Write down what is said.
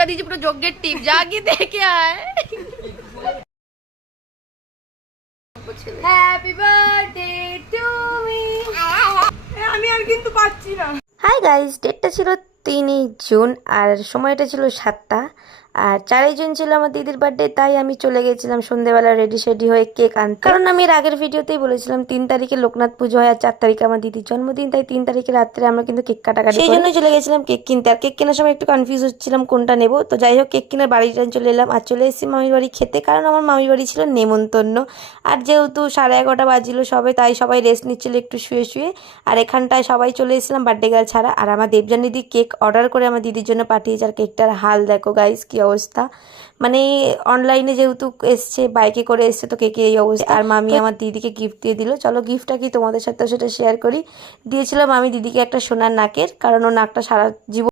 টিপটা দিয়েছি পুরো যজ্ঞের টিপ, যা গিয়ে দেখে আয়। Happy birthday to me. আমি আর কিন্তু পাচ্ছি না। হাই গাইস, ডেটটা ছিল 3 জুন আর সময়টা ছিল 7টা, আর 4 জুন ছিল আমার দিদির বার্থডে। তাই আমি চলে গেছিলাম সন্ধ্যেবেলা রেডি শেডি হয়ে কেক আনতে, কারণ আমি এর আগের ভিডিওতেই বলেছিলাম 3 তারিখে লোকনাথ পুজো হয় আর 4 তারিখে আমার দিদির জন্মদিন। তাই 3 তারিখে রাত্রে আমরা কিন্তু কেক কাটাকাটি, সেই জন্য চলে গেছিলাম কেক কিনতে। আর কেক কেনার সময় একটু কনফিউজ হচ্ছিলাম কোনটা নেবো। তো যাই হোক, কেক কেনার বাড়িটা চলে এলাম আর চলে এসেছি মামির বাড়ি খেতে, কারণ আমার মামির বাড়ি ছিল নেমন্তন্ন। আর যেহেতু 11:30 বাজিল সবে, তাই সবাই রেস্ট নিচ্ছিল একটু শুয়ে শুয়ে। আর এখানটায় সবাই চলে এসেছিলাম বার্থডে গার্ল ছাড়া। আর আমার দেবযানী দিদি কেক অর্ডার করে আমার দিদির জন্য পাঠিয়েছে। আর কেকটার হাল দেখো গাইস, কি অবস্থা। মানে অনলাইনে যেহেতু এসছে, বাইকে করে এসছে, তো কেকের এই অবস্থা। আর মামি আমার দিদিকে গিফট দিয়ে দিল। চলো গিফটটা কি তোমাদের সাথে সেটা শেয়ার করি। দিয়েছিলাম আমি দিদিকে একটা সোনার নাকের, কারণ ও নাকটা সারা জীবন